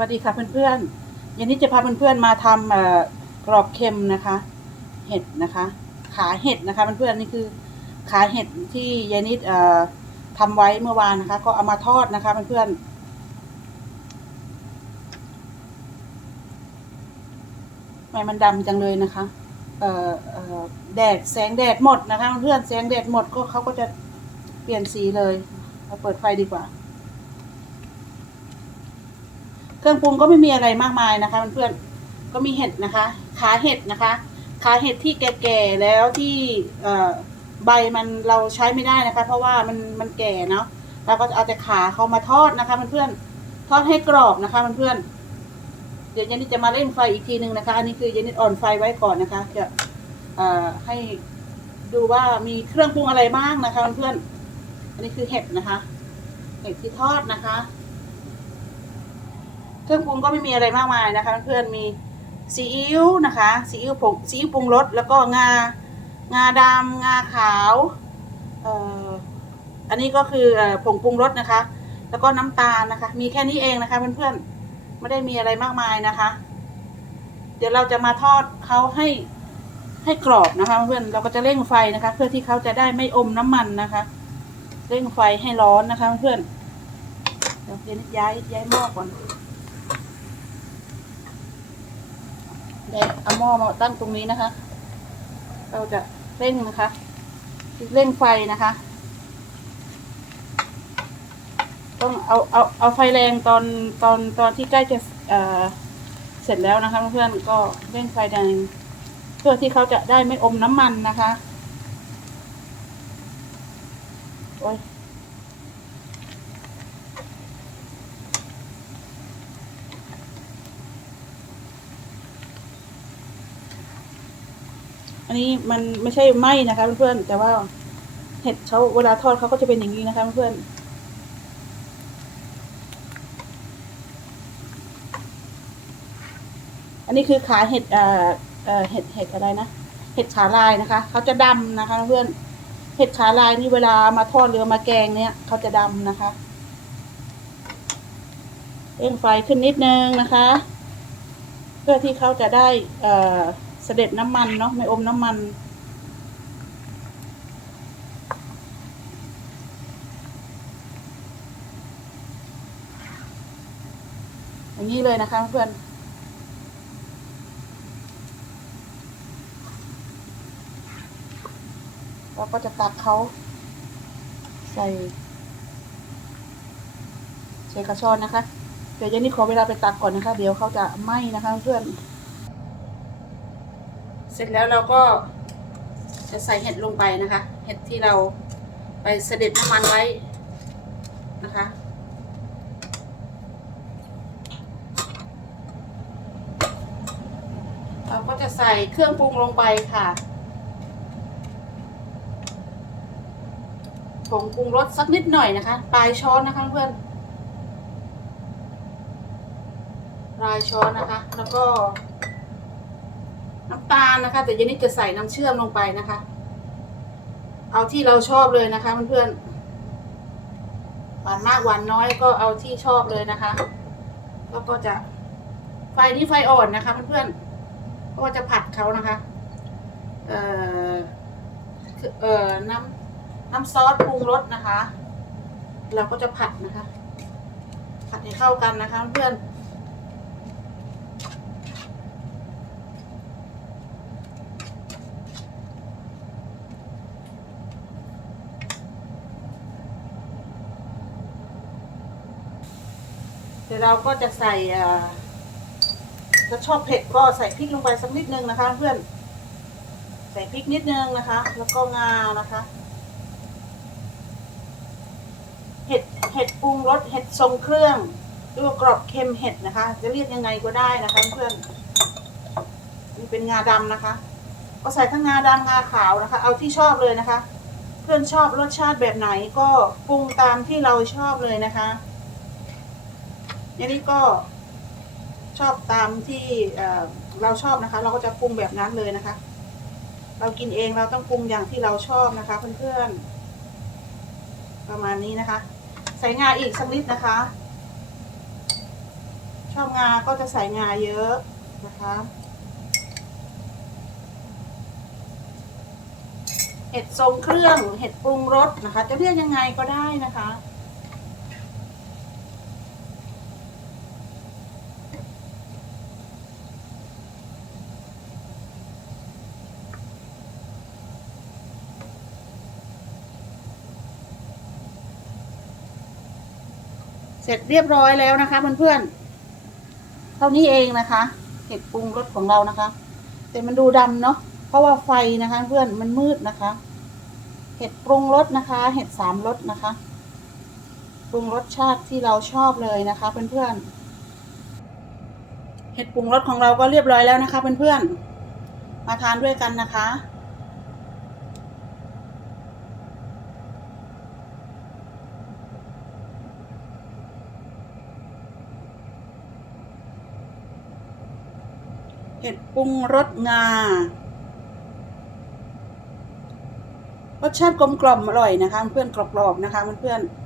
วัสดีค่ะเพื่อนๆยันนี้จะพาเพื่อนๆมาทำกรอบเค็มนะคะ เห็ดนะคะ ขาเห็ดนะคะเพื่อนๆนี่คือขาเห็ดที่ยานิดทำไว้เมื่อวานนะคะ ก็เอามาทอดนะคะเพื่อนๆทำไมมันดำจังเลยนะคะเอ่อเอ่อแดดแสงแดดหมดนะคะเพื่อนๆแสงแดดหมดก็เขาก็จะเปลี่ยนสีเลยเราเปิดไฟดีกว่า เครื่องปรุงก็ไม่มีอะไรมากมายนะคะเพื่อนๆก็มีเห็ดนะคะ ขาเห็ดนะคะ ขาเห็ดที่แก่ๆแล้วที่ใบมันเราใช้ไม่ได้นะคะ เพราะว่ามันมันแก่เนาะเราก็จะเอาแต่ขาเขามาทอดนะคะเพื่อนๆทอดให้กรอบนะคะเพื่อนๆเดี๋ยวยานิดจะมาเร่งไฟอีกทีหนึ่งนะคะ อันนี้คือยานิดอ่อนไฟไว้ก่อนนะคะจะให้ดูว่ามีเครื่องปรุงอะไรบ้างนะคะเพื่อนๆอันนี้คือเห็ดนะคะ เห็ดที่ทอดนะคะ เครื่องปรุงก็ไม่มีอะไรมากมายนะคะ เพื่อนๆมีซีอิ๊วนะคะซีอิ๊วผงซีอิ๊วปรุงรสแล้วก็งางาดำงาขาวเอ่ออันนี้ก็คือผงปรุงรสนะคะ แล้วก็น้ำตาลนะคะ มีแค่นี้เองนะคะ เพื่อนๆไม่ได้มีอะไรมากมายนะคะ เดี๋ยวเราจะมาทอดเขาให้ให้กรอบนะคะเพื่อนเราก็จะเร่งไฟนะคะ เพื่อที่เขาจะได้ไม่อมน้ำมันนะคะ เร่งไฟให้ร้อนนะคะ เพื่อนเดี๋ยวเดี๋ยวย้ายย้ายหม้อก่อน เดี๋ยวเอาหม้อมาตั้งตรงนี้นะคะ เราจะเร่งนะคะเร่งไฟนะคะ ต้องเอาเอาเอาไฟแรงตอนตอนตอนที่ใกล้จะเอ่อเสร็จแล้วนะคะเพื่อนๆก็เร่งไฟแรงเพื่อที่เขาจะได้ไม่อมน้ำมันนะคะโอ้ย อันนี้มันไม่ใช่ไหมนะคะเพื่อนๆแต่ว่าเห็ดเขาเวลาทอดเขาก็จะเป็นอย่างนี้นะคะเพื่อนอันนี้คือขาเห็ดเอ่อเอ่อเห็ดเห็ดอะไรนะเห็ดขาลายนะคะเขาจะดำนะคะเพื่อนเห็ดขาลายนี่เวลามาทอดหรือมาแกงเนี่ยเขาจะดำนะคะเร่งไฟขึ้นนิดนึงนะคะ เพื่อที่เขาจะได้เอ่อ เสด็จน้ำมันเนาะไม่อมน้ำมันอย่างนี้เลยนะคะเพื่อนเราก็จะตักเขาใส่ใส่กระชอนนะคะ เดี๋ยวเจนนี่ขอเวลาไปตักก่อนนะคะ เดี๋ยวเขาจะไหม้นะคะเพื่อน เสร็จแล้วเราก็จะใส่เห็ดลงไปนะคะ เห็ดที่เราไปเสด็จน้ำมันไว้นะคะ เราก็จะใส่เครื่องปรุงลงไปค่ะผงปรุงรสสักนิดหน่อยนะคะ ปลายช้อนนะคะเพื่อน ปลายช้อนนะคะ แล้วก็ น้ำตาลนะคะ แต่เยันนี่จะใส่น้ำเชื่อมลงไปนะคะ เอาที่เราชอบเลยนะคะเพื่อนๆหวานมากหวานน้อยก็เอาที่ชอบเลยนะคะแล้วก็จะไฟนี่ไฟอ่อนนะคะเพื่อนๆก็จะผัดเขานะคะ เอ่อเอ่อน้ำน้ำซอสปรุงรสนะคะ เราก็จะผัดนะคะ ผัดให้เข้ากันนะคะ เพื่อน เดี๋ยวเราก็จะใส่ถ้าชอบเผ็ดก็ใส่พริกลงไปสักนิดนึงนะคะ เพื่อน ใส่พริกนิดนึงนะคะ แล้วก็งานะคะ เห็ดเห็ดปรุงรสเห็ดทรงเครื่องหรือว่ากรอบเค็มเห็ดนะคะ จะเรียกยังไงก็ได้นะคะเพื่อนนี่เป็นงาดำนะคะ ก็ใส่ทั้งงาดำงาขาวนะคะ เอาที่ชอบเลยนะคะ เพื่อนชอบรสชาติแบบไหนก็ปรุงตามที่เราชอบเลยนะคะ อันนี้ก็ชอบตามที่เราชอบนะคะ เราก็จะปรุงแบบนั้นเลยนะคะ เรากินเองเราต้องปรุงอย่างที่เราชอบนะคะเพื่อนๆประมาณนี้นะคะ ใส่งาอีกสักนิดนะคะ ชอบงาก็จะใส่งาเยอะนะคะเห็ดทรงเครื่องเห็ดปรุงรสนะคะ จะเรียกยังไงก็ได้นะคะ เสร็จเรียบร้อยแล้วนะคะเพื่อนๆเท่านี้เองนะคะเห็ดปรุงรสของเรานะคะ แต่มันดูดำเนาะเพราะว่าไฟนะคะ เพื่อนมันมืดนะคะ เห็ดปรุงรสนะคะ เห็ดสามรสนะคะ ปรุงรสชาติที่เราชอบเลยนะคะเพื่อนๆเห็ดปรุงรสของเราก็เรียบร้อยแล้วนะคะเพื่อนๆมาทานด้วยกันนะคะ็ดปรุงรสงารสชาติกลมกล่อมอร่อยนะคะ เพื่อนกรอบๆนะคะเพื่อนๆ